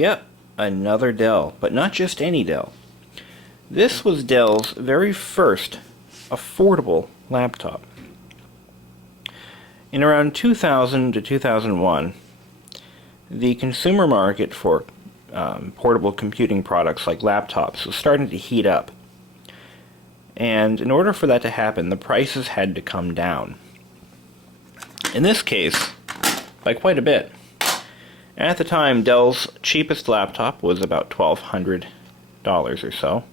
Yep, another Dell, but not just any Dell. This was Dell's very first affordable laptop. In around 2000 to 2001, the consumer market for portable computing products like laptops was starting to heat up. And in order for that to happen, the prices had to come down. In this case, by quite a bit. At the time, Dell's cheapest laptop was about $1,200 or so.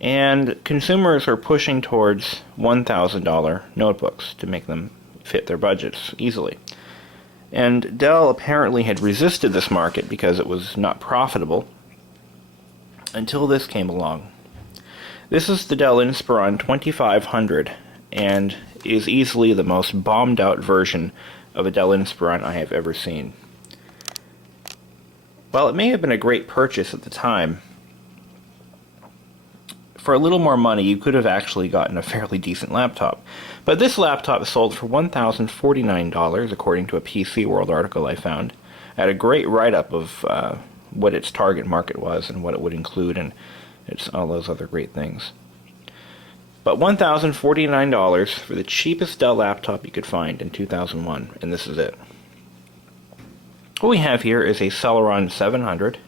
And consumers are pushing towards $1,000 notebooks to make them fit their budgets easily. And Dell apparently had resisted this market because it was not profitable until this came along. This is the Dell Inspiron 2500 and is easily the most bombed out version of a Dell Inspiron I have ever seen. While it may have been a great purchase at the time, for a little more money you could have actually gotten a fairly decent laptop. But this laptop sold for $1,049 according to a PC World article I found, at a great write-up of what its target market was and what it would include and all those other great things. But $1,049 for the cheapest Dell laptop you could find in 2001, and this is it. What we have here is a Celeron 700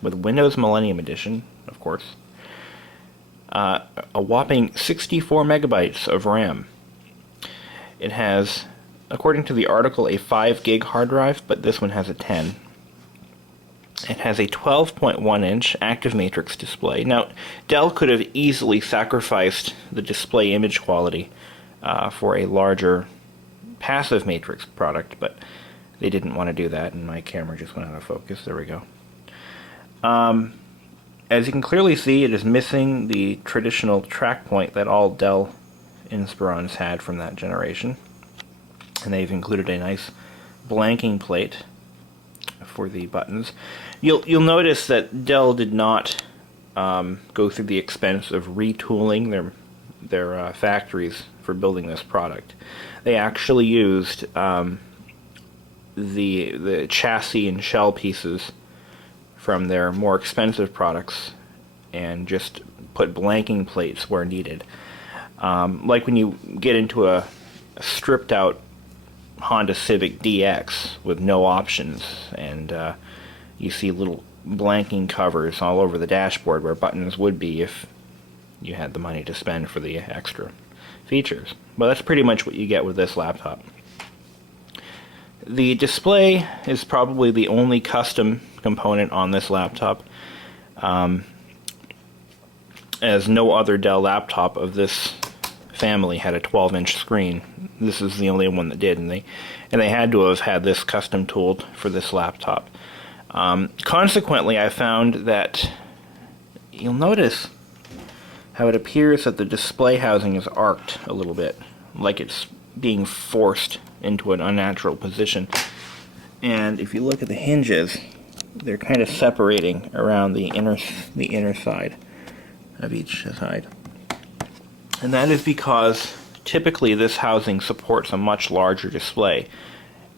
with Windows Millennium Edition, of course, a whopping 64 megabytes of RAM. It has, according to the article, a 5 gig hard drive, but this one has a 10. It has a 12.1-inch active matrix display. Now, Dell could have easily sacrificed the display image quality for a larger passive matrix product, but they didn't want to do that, and my camera just went out of focus. There we go. As you can clearly see, it is missing the traditional track point that all Dell Inspirons had from that generation. And they've included a nice blanking plate for the buttons. You'll notice that Dell did not go through the expense of retooling their factories for building this product. They actually used the chassis and shell pieces from their more expensive products and just put blanking plates where needed. Like when you get into a stripped out Honda Civic DX with no options and you see little blanking covers all over the dashboard where buttons would be if you had the money to spend for the extra features. But that's pretty much what you get with this laptop. The display is probably the only custom component on this laptop, as no other Dell laptop of this family had a 12-inch screen. This is the only one that did, and they had to have had this custom tooled for this laptop. Consequently, I found that you'll notice how it appears that the display housing is arced a little bit, like it's being forced into an unnatural position. And if you look at the hinges, they're kind of separating around the inner side of each side. And that is because typically this housing supports a much larger display.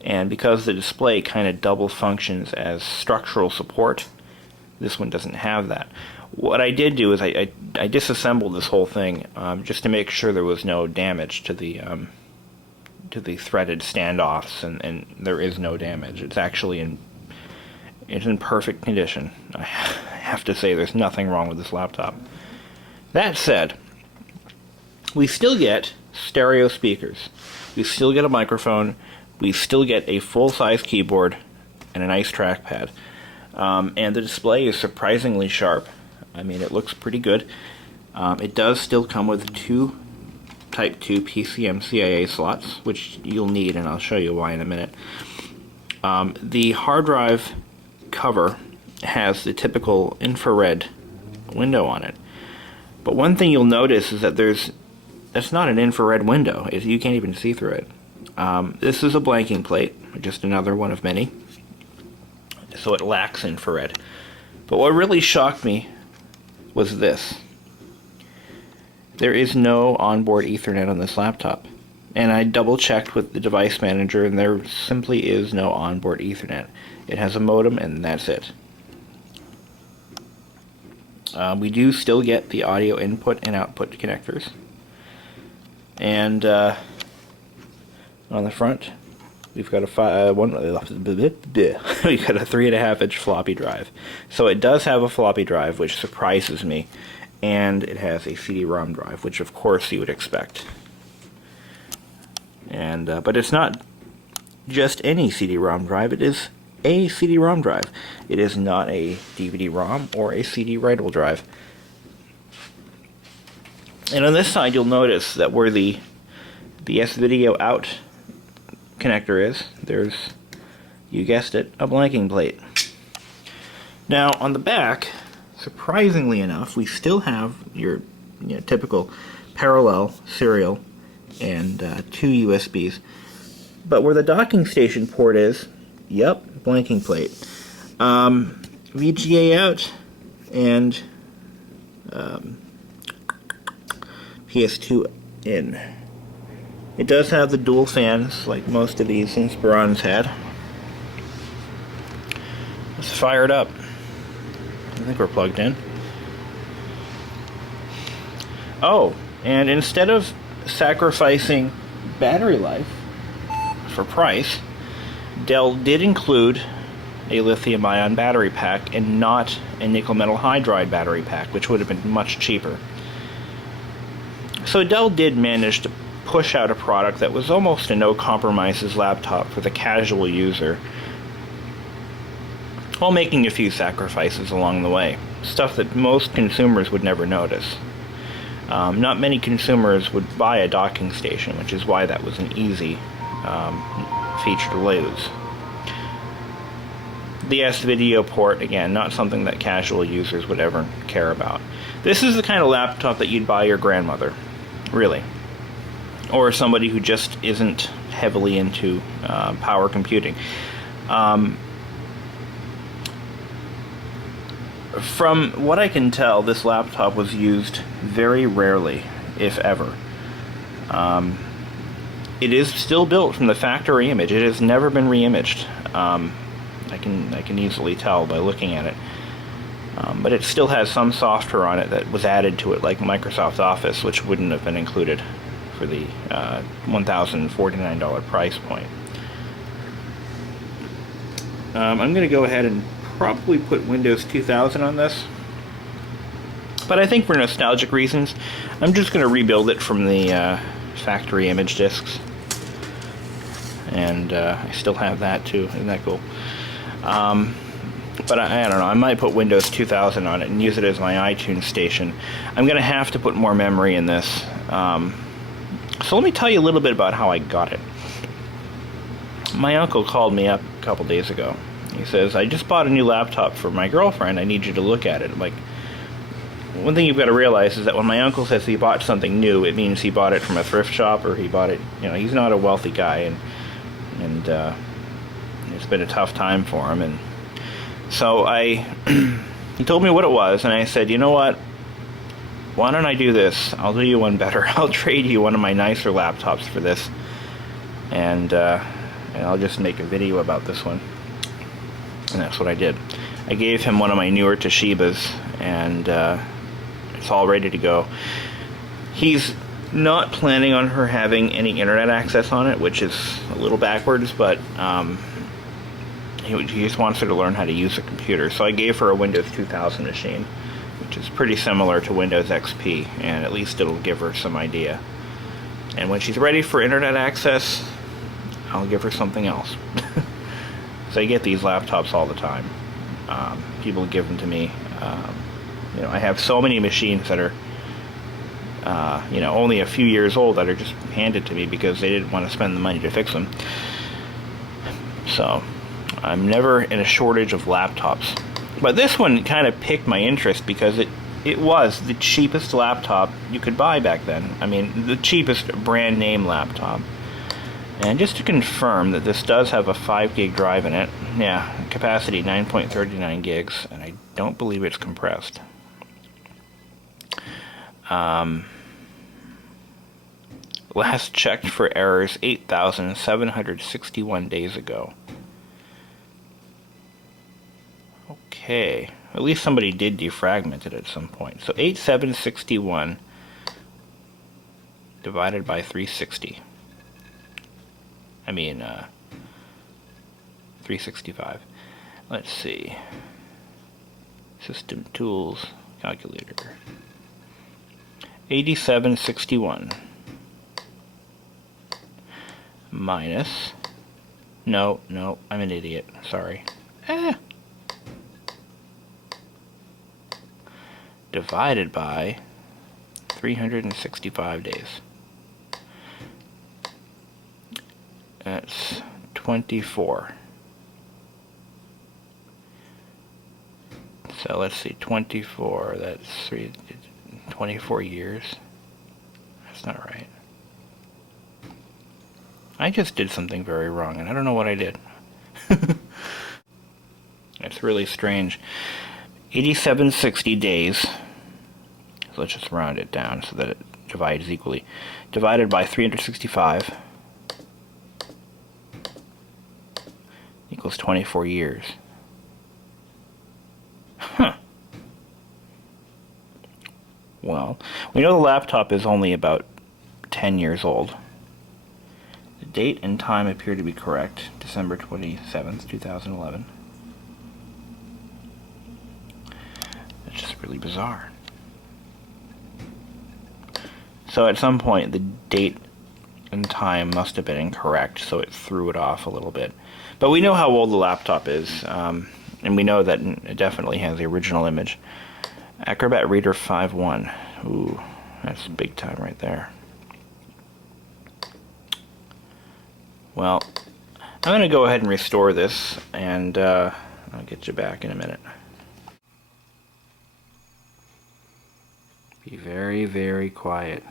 And because the display kind of double functions as structural support, this one doesn't have that. What I did do is I disassembled this whole thing just to make sure there was no damage to the threaded standoffs, and there is no damage. It's actually in perfect condition. I have to say there's nothing wrong with this laptop. That said, we still get stereo speakers. We still get a microphone. We still get a full-size keyboard and a nice trackpad. And the display is surprisingly sharp. I mean, it looks pretty good. It does still come with two Type 2 PCM-CIA slots, which you'll need, and I'll show you why in a minute. The hard drive cover has the typical infrared window on it. But one thing you'll notice is that that's not an infrared window. You can't even see through it. This is a blanking plate, just another one of many, so it lacks infrared. But what really shocked me was this. There is no onboard Ethernet on this laptop. And I double checked with the device manager, and there simply is no onboard Ethernet. It has a modem, and that's it. We do still get the audio input and output connectors. And on the front, we've got a 3.5-inch floppy drive. So it does have a floppy drive, which surprises me, and it has a CD-ROM drive, which of course you would expect. And but it's not just any CD-ROM drive. It is a CD-ROM drive. It is not a DVD-ROM or a CD writable drive. And on this side, you'll notice that where the S-Video out connector is, there's, you guessed it, a blanking plate. Now, on the back, surprisingly enough, we still have your typical parallel serial and 2 USBs. But where the docking station port is, yep, blanking plate. VGA out and PS2 in. It does have the dual fans like most of these Inspirons had. Let's fire it up. I think we're plugged in. Oh, and instead of sacrificing battery life for price, Dell did include a lithium-ion battery pack and not a nickel metal hydride battery pack, which would have been much cheaper. So Dell did manage to push out a product that was almost a no-compromises laptop for the casual user, while making a few sacrifices along the way. Stuff that most consumers would never notice. Not many consumers would buy a docking station, which is why that was an easy feature to lose. The S-Video port, again, not something that casual users would ever care about. This is the kind of laptop that you'd buy your grandmother, really. Or somebody who just isn't heavily into power computing. From what I can tell, this laptop was used very rarely, if ever. It is still built from the factory image. It has never been re-imaged. I can easily tell by looking at it. But it still has some software on it that was added to it, like Microsoft Office, which wouldn't have been included for the $1,049 price point. I'm going to go ahead and probably put Windows 2000 on this, but I think for nostalgic reasons, I'm just going to rebuild it from the factory image discs. And I still have that too. Isn't that cool? But I don't know. I might put Windows 2000 on it and use it as my iTunes station. I'm going to have to put more memory in this. So let me tell you a little bit about how I got it. My uncle called me up a couple days ago. He says, I just bought a new laptop for my girlfriend. I need you to look at it. I'm like, one thing you've got to realize is that when my uncle says he bought something new, it means he bought it from a thrift shop, or he bought it, he's not a wealthy guy, and it's been a tough time for him. And so he told me what it was, and I said, you know what? Why don't I do this? I'll do you one better. I'll trade you one of my nicer laptops for this, and I'll just make a video about this one. And that's what I did. I gave him one of my newer Toshibas, and it's all ready to go. He's not planning on her having any internet access on it, which is a little backwards, but he just wants her to learn how to use a computer. So I gave her a Windows 2000 machine, which is pretty similar to Windows XP, and at least it'll give her some idea. And when she's ready for internet access, I'll give her something else. So I get these laptops all the time. People give them to me. I have so many machines that are, only a few years old that are just handed to me because they didn't want to spend the money to fix them. So I'm never in a shortage of laptops. But this one kind of piqued my interest because it was the cheapest laptop you could buy back then. I mean, the cheapest brand name laptop. And just to confirm that this does have a 5 gig drive in it, yeah, capacity 9.39 gigs, and I don't believe it's compressed. Last checked for errors 8,761 days ago. Okay, at least somebody did defragment it at some point. So 8761 divided by 360. I mean, 365. Let's see. System tools, calculator. 8761 minus, no, I'm an idiot, sorry. Divided by 365 days. That's 24. So let's see, 24, that's 24 years. That's not right. I just did something very wrong, and I don't know what I did. It's really strange. 8760 days, so let's just round it down so that it divides equally. Divided by 365 equals 24 years. Huh. Well, we know the laptop is only about 10 years old. The date and time appear to be correct, December 27th, 2011. That's just really bizarre. So at some point the date and time must have been incorrect, so it threw it off a little bit. But we know how old the laptop is, and we know that it definitely has the original image. Acrobat Reader 5.1. Ooh, that's big time right there. Well, I'm going to go ahead and restore this, and I'll get you back in a minute. Be very, very quiet.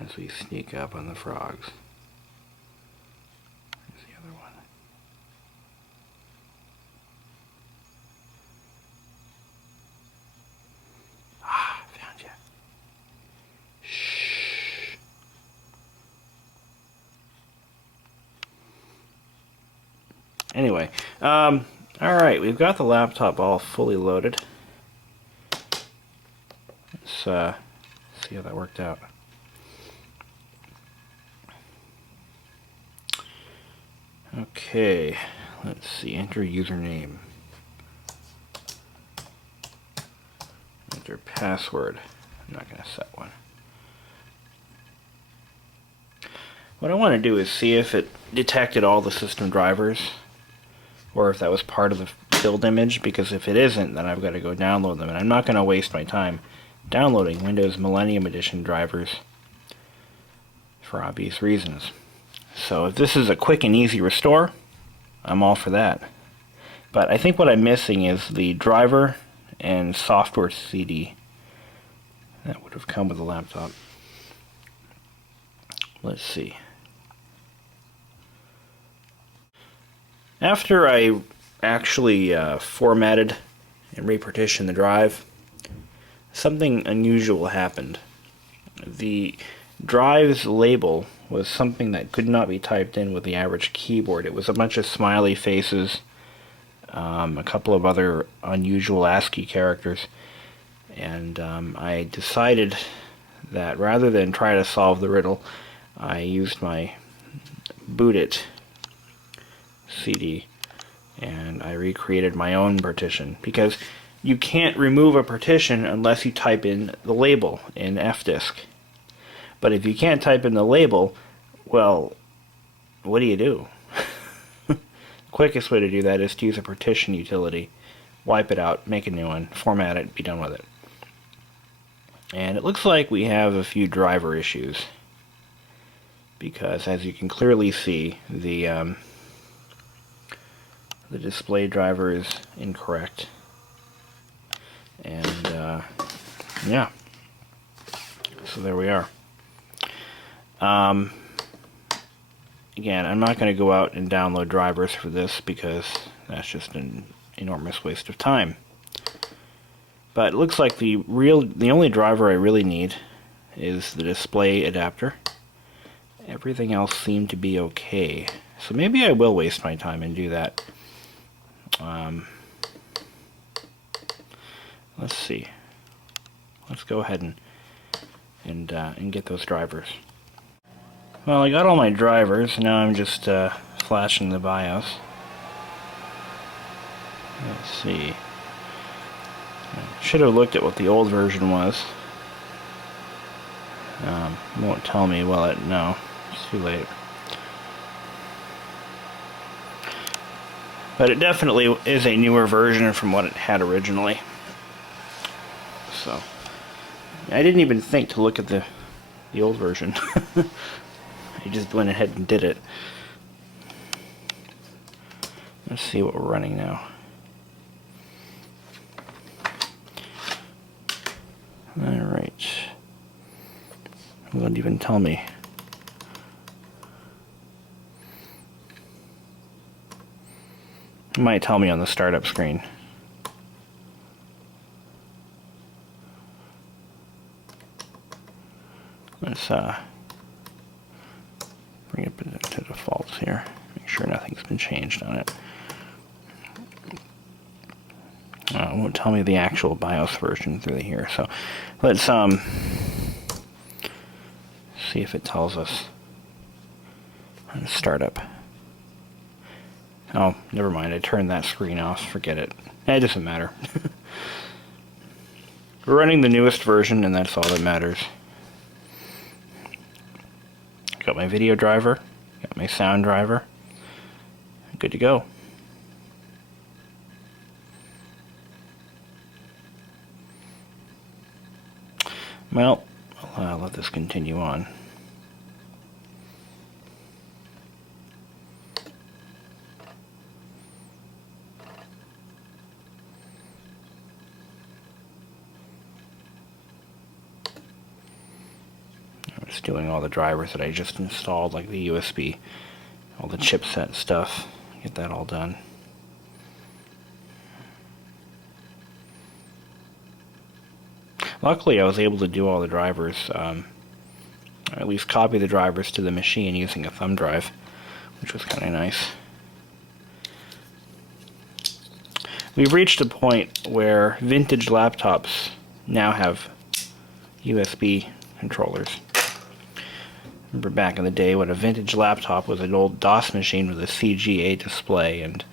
As we sneak up on the frogs. There's the other one. Ah, found you. Shh. Anyway, alright, we've got the laptop all fully loaded. Let's see how that worked out. Okay, let's see, enter username. Enter password. I'm not going to set one. What I want to do is see if it detected all the system drivers, or if that was part of the build image, because if it isn't, then I've got to go download them, and I'm not going to waste my time downloading Windows Millennium Edition drivers for obvious reasons. So if this is a quick and easy restore, I'm all for that. But I think what I'm missing is the driver and software CD that would have come with the laptop. Let's see. After I actually formatted and repartitioned the drive, something unusual happened. The drive's label was something that could not be typed in with the average keyboard. It was a bunch of smiley faces, a couple of other unusual ASCII characters, and I decided that rather than try to solve the riddle, I used my boot it CD and I recreated my own partition, because you can't remove a partition unless you type in the label in fdisk. But if you can't type in the label, well, what do you do? The quickest way to do that is to use a partition utility, wipe it out, make a new one, format it, be done with it. And it looks like we have a few driver issues, because as you can clearly see, the display driver is incorrect. And yeah, so there we are. Again, I'm not going to go out and download drivers for this, because that's just an enormous waste of time. But it looks like the only driver I really need is the display adapter. Everything else seemed to be okay. So maybe I will waste my time and do that. Let's see. Let's go ahead and get those drivers. Well, I got all my drivers. Now I'm just flashing the BIOS. Let's see. I should have looked at what the old version was. It won't tell me. Well, no, it's too late. But it definitely is a newer version from what it had originally. So I didn't even think to look at the old version. I just went ahead and did it. Let's see what we're running now. Alright. It won't even tell me. It might tell me on the startup screen. Let's bring it to defaults here. Make sure nothing's been changed on it. It won't tell me the actual BIOS version through here. So let's see if it tells us on startup. Oh, never mind. I turned that screen off. Forget it. It doesn't matter. We're running the newest version, and that's all that matters. Got my video driver. Got my sound driver. Good to go. Well, I'll let this continue on. It's doing all the drivers that I just installed, like the USB, all the chipset stuff. Get that all done. Luckily, I was able to do all the drivers, or at least copy the drivers to the machine using a thumb drive, which was kind of nice. We've reached a point where vintage laptops now have USB controllers. Remember back in the day when a vintage laptop was an old DOS machine with a CGA display and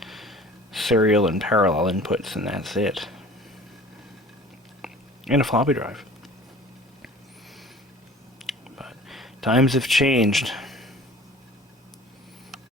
serial and parallel inputs, and that's it. And a floppy drive. But times have changed.